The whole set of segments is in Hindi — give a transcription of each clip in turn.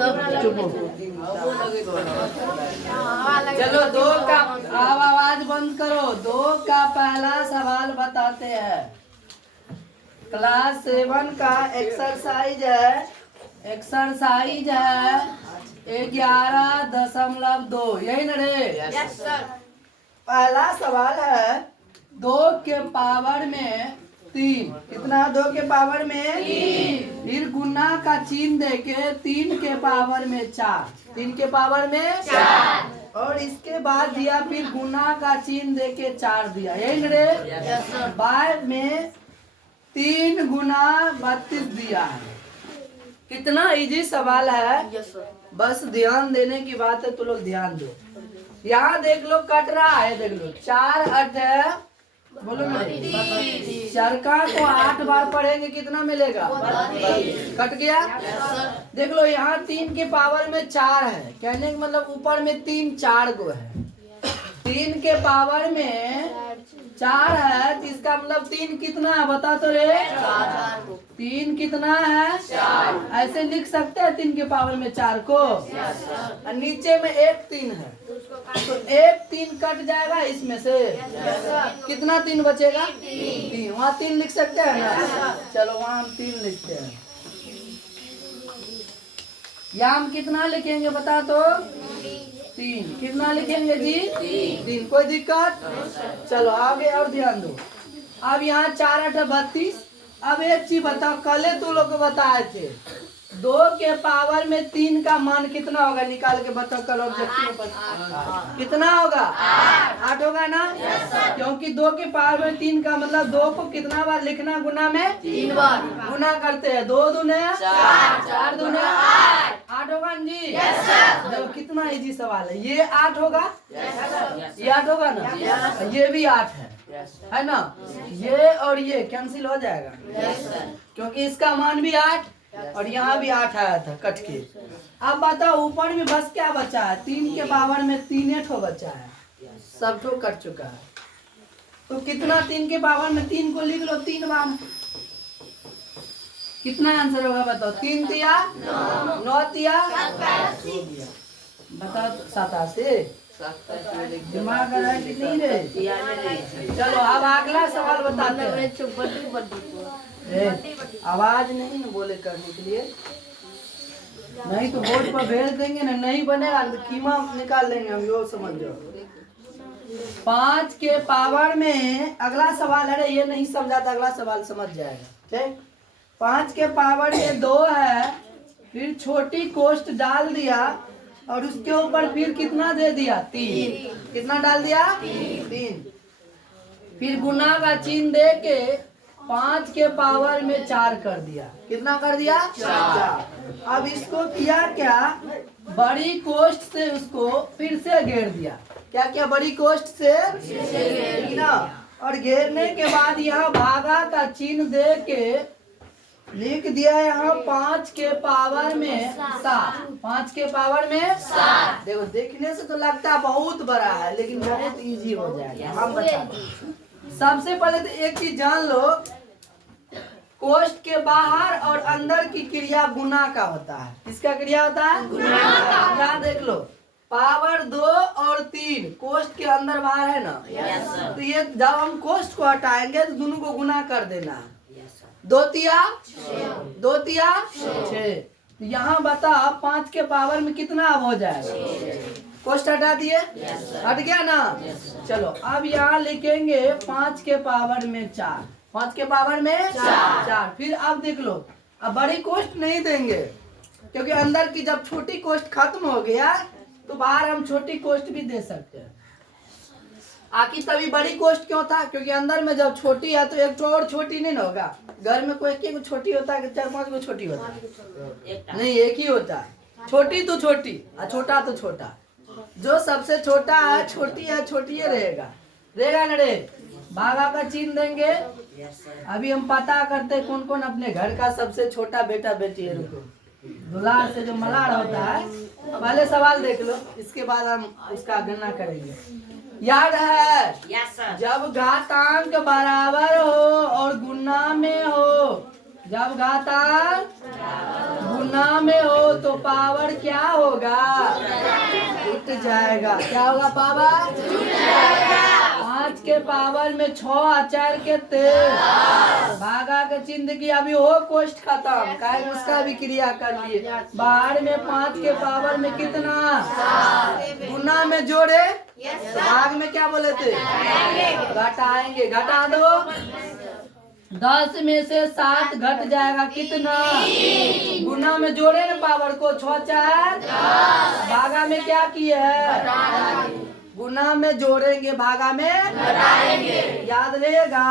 चुप हो। चलो दो का अब आवाज बंद करो। दो का पहला सवाल बताते हैं। क्लास 7 का एक्सरसाइज है। एक्सरसाइज है 11.2। यही ना रे? Yes sir. पहला सवाल है 2 के पावर में 3। कितना? 2 के पावर में 3। फिर गुना का चिन्ह देके 3 के पावर में 4। 3 के पावर में 4 और इसके बाद दिया फिर गुना का चिन्ह देके 4 दिया। यही रे? Yes sir. बाद में 3 गुना 32 दिया है। कितना इजी सवाल है। Yes sir. बस ध्यान देने की बात है, तो लोग ध्यान दो। यहाँ देख लो कट रहा है, देख लो 4 8 है, बोलो ना। चरका को 8 बार पढ़ेंगे कितना मिलेगा? 32। कट गया। देख लो यहाँ 3 के पावर में 4 है, कहने का मतलब ऊपर में 3 4 गो है। 3 के पावर में 4 है तो इसका मतलब 3 कितना है बता तो रे? 3 कितना है? 4। ऐसे लिख सकते हैं 3 के पावर में 4 को। और नीचे में एक 3 है तो एक 3 कट जाएगा इसमें से। कितना 3 बचेगा? 3। वहाँ 3 लिख सकते हैं ना? चलो वहाँ हम 3 लिखते हैं। यहाँ हम कितना लिखेंगे बता तो? 3। कितना लिखेंगे जी? 3। कोई दिक्कत? चलो आगे और ध्यान दो। अब यहाँ 4 8 32। अब एक चीज बताओ, कल तू लोग को बताए थे 2 के पावर में 3 का मान कितना होगा? निकाल के बताओ। कल ऑब्जेक्टिव पर कितना होगा? 8 होगा ना? क्योंकि 2 के पावर में 3 का मतलब 2 को कितना बार लिखना? गुना में 3 बार गुना करते हैं। 2 दूने 4, 4 दूने 8 होगा जी। देखो कितना इजी सवाल है। ये 8 होगा, ये 8 होगा ना? ये भी 8 है ना? ये और ये कैंसिल हो जाएगा क्योंकि इसका मान भी 8 और यहाँ भी 8 आया था कट के। अब बताओ ऊपर में बस क्या बचा है? 3 के पावर में 3 ठो बचा है, सब ठो कट चुका है। तो कितना 3 के पावर में 3 को लिख लो 3 बार। कितना आंसर होगा बताओ? 3 दिया 9 दिया बताओ 87। दिमाग है कि नहीं रे? चलो अब अगला सवाल बताते हैं। आवाज नहीं ना बोले करने के लिए, नहीं तो बोर्ड पर भेज देंगे ना, नहीं बनेगा तो कीमा निकाल लेंगे हम। यो समझ जाओ 5 के पावर में अगला सवाल है। ये नहीं समझा था, अगला सवाल समझ जाएगा। ठीक? 5 के पावर में 2 है, फिर छोटी कोष्ट डाल दिया और उसके ऊपर फिर कितना दे दिया? 3। कितना डाल दिया? 3। फिर गुना का चिन्ह दे के 5 के पावर में 4 कर दिया। कितना कर दिया? 4। अब इसको किया क्या? बड़ी कोष्ट से उसको फिर से घेर दिया। क्या क्या? बड़ी कोष्ट से ठीक ना? और घेरने के बाद यहाँ भागा का चिन्ह दे के लिख दिया यहाँ 5 के पावर में 7। 5 के पावर में 7। देखो देखने से तो लगता है बहुत बड़ा है, लेकिन बहुत इजी हो जाएगा। हम बता सबसे पहले तो एक चीज जान लो, कोष्ट के बाहर और अंदर की क्रिया गुना का होता है। किसका क्रिया होता है? गुना का। यहाँ देख लो पावर 2 और 3 कोष्ट के अंदर बाहर है ना? तो ये जब हम कोष्ट को हटाएंगे तो दोनों को गुना कर देना है। 2 तिया 2 तिया 6। यहाँ बता 5 के पावर में कितना अब हो जाएगा? कोष्ट हटा दिए, हट गया ना? चलो अब यहाँ लिखेंगे 5 के पावर में 4। 5 के पावर में 4। फिर अब देख लो अब बड़ी कोष्ट नहीं देंगे क्योंकि अंदर की जब छोटी कोष्ट खत्म हो गया तो बाहर हम छोटी कोष्ट भी दे सकते हैं। आखिर तभी बड़ी कोष्ट क्यों था? क्योंकि अंदर में जब छोटी है तो एक तो और छोटी नहीं ना होगा। घर में कोई एक छोटी होता है कि 4 5 को छोटी होता है? नहीं, एक ही होता है। छोटी तो छोटी और छोटा तो छोटा। जो सबसे छोटा है छोटी है छोटी ही रहेगा ना रे? भागा का चिन्ह देंगे। अभी हम पता करते कौन कौन अपने घर का सबसे छोटा बेटा बेटी है। रुको, दुलार से जो मलार होता है, पहले सवाल देख लो, इसके बाद हम उसका गणना करेंगे। याद है? जब घातांक बराबर हो और गुना में हो, जब घातांक गुना में हो तो पावर क्या होगा? उठ जाएगा। क्या होगा? पावर 5 के पावर में 6 4 के 13। भागा के चिन्ह की अभी हो कोष्ट खत्म, काहे उसका भी क्रिया कर लिए। बाहर में 5 के पावर में कितना? गुना में जोड़े भाग में क्या बोले थे? घटाएंगे। घटा दो। 10 में से 7 घट जाएगा कितना? गुना में जोड़े ना पावर को 6 4। भागा में क्या किए है? गुना में जोड़ेंगे, भागा में घटाएंगे। याद रहेगा?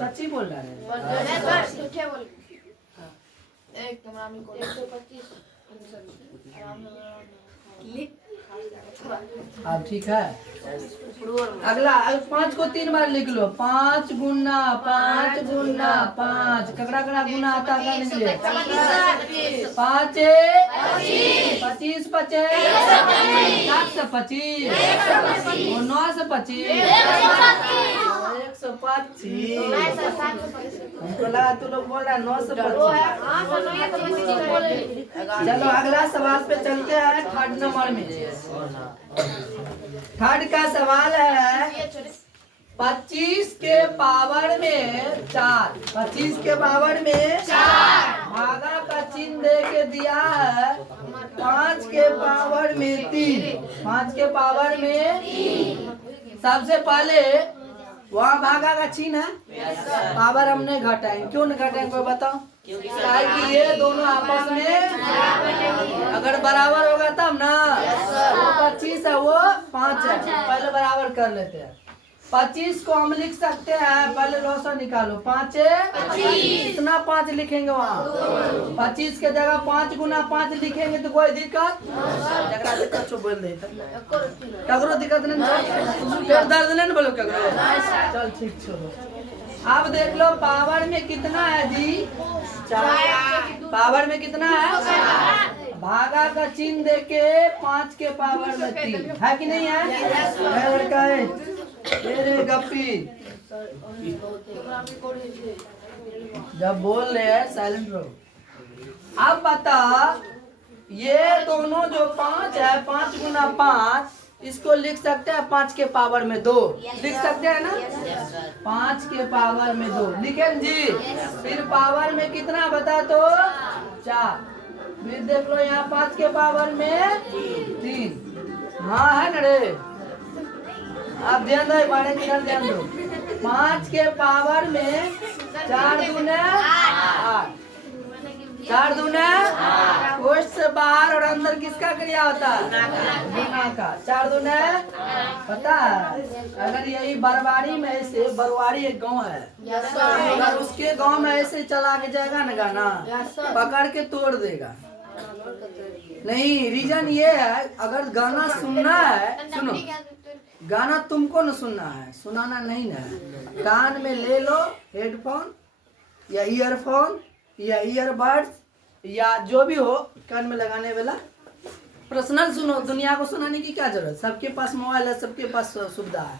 सच्ची बोल रहा है। अब ठीक है। अगला 5 को 3 बार लिख लो। 5 गुना 5 गुना 5। ककड़ा ककड़ा गुना आता है निकले? 5 25 25 7 से 25 9 से 25 125। हमको लगा तू लोग बोल रहा है 9 से 25। चलो अगला सवाल पे चलते हैं। थर्ड नंबर में थर्ड का सवाल है 25 के पावर में 4। 25 के पावर में 4 भागा का चिन्ह दे के दिया है 5 के पावर में 3। 5 के पावर में 3। सबसे पहले वहाँ भागा का चिन्ह है, पावर हमने घटाएंगे। क्यों नहीं घटाएंगे कोई बताओ? कि ये दोनों आपस में अगर बराबर होगा तब ना। वो 25 है, वो 5 है, पहले बराबर कर लेते हैं। 25 को हम लिख सकते हैं, पहले लॉसा निकालो। 5 कितना 5 लिखेंगे वहाँ? 25 के जगह 5 गुना 5 लिखेंगे तो कोई दिक्कत? जगह दिक्कत तो बोल दे, ककरो दिक्कत नहीं, फिर दर्द नहीं बोलो ककरो। चल ठीक छोड़ो। अब देख लो पावर में कितना है जी? 4। पावर में कितना है? भागा का चिन्ह देके 5 के पावर में 3 है कि नहीं है? लड़का है तेरे गप्पी जब बोल रहे हैं साइलेंट रहो। अब बता, ये दोनों जो 5 है 5 गुना 5 इसको लिख सकते हैं 5 के पावर में 2। लिख सकते हैं ना? 5 के पावर में 2 लिखे जी। फिर पावर में कितना बता तो? 4। फिर देख लो यहाँ 5 के पावर में 3। हाँ है ना रे? आप ध्यान दो, बारे किधर ध्यान दो। 5 के पावर में 4 दूने 8। 4 दूने कोष्ठ से बाहर और अंदर किसका क्रिया होता है? गुना का। 4 दूने पता है? अगर यही बरवाड़ी में ऐसे, बरवाड़ी एक गांव है, अगर उसके गांव में ऐसे चला के जाएगा ना गाना, पकड़ के तोड़ देगा। नहीं, रीजन ये है, अगर गाना सुनना है, सुनो, गाना तुमको न सुनना है, सुनाना नहीं ना है। कान में ले लो हेडफोन या ईयरफोन या ईयरबड्स या जो भी हो कान में लगाने वाला, पर्सनल सुनो। दुनिया को सुनाने की क्या जरूरत? सबके पास मोबाइल है, सबके पास सुविधा है।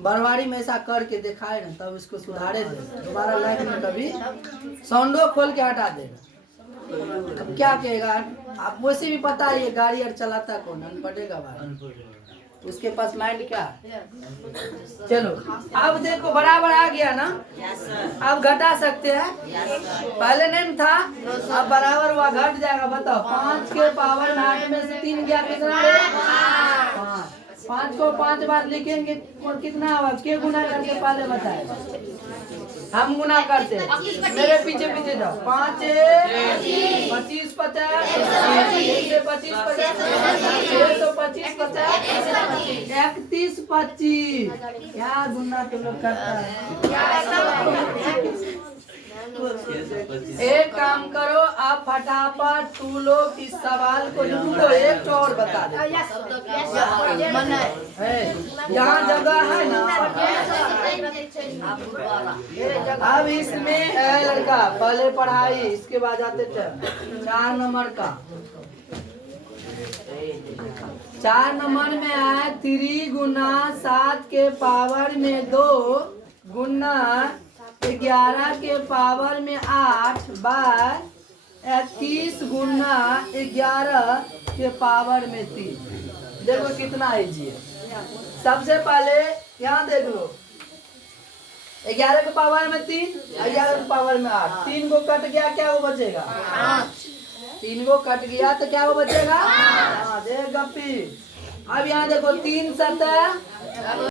बरवाड़ी में ऐसा करके दिखाए ना, तब इसको सुधारे दे। दोबारा लाइफ में कभी साउंडो खोल के हटा देगा। अब क्या कहेगा? आप वैसे भी पता है ये गाड़ी और चलाता कौन? अनपढ़ेगा भाई, उसके पास माइंड क्या है? चलो अब देखो बराबर आ गया ना, अब घटा सकते हैं। पहले नहीं था, अब बराबर हुआ, घट जाएगा। बताओ 5 के पावर 8 में से 3 गया कितना? 5। 5 को 5 बार लिखेंगे और कितना हुआ? के गुना करके पहले बताए। हम गुना करते हैं, मेरे पीछे पीछे जाओ। 5 25 50 25 25 31 25। क्या गुना तुम लोग करता है? एक काम करो, आप फटाफट तू लोग इस सवाल को लिख लो। एक तो और बता दे, यहाँ जगह है ना। अब इसमें लड़का पहले पढ़ाई, इसके बाद आते थे 4 नंबर का। 4 नंबर में है 3 गुना 7 के पावर में 2 गुना 11 के पावर में 8 बार 21 गुना 11 के पावर में 3। देखो कितना इजी है। सबसे पहले यहाँ देख लो, 11 के पावर में 3, 11 के पावर में 8, 3 को कट गया, क्या वो बचेगा? 3 को कट गया तो क्या वो बचेगा? हाँ, देख गप्पी। अब यहाँ देखो 3 7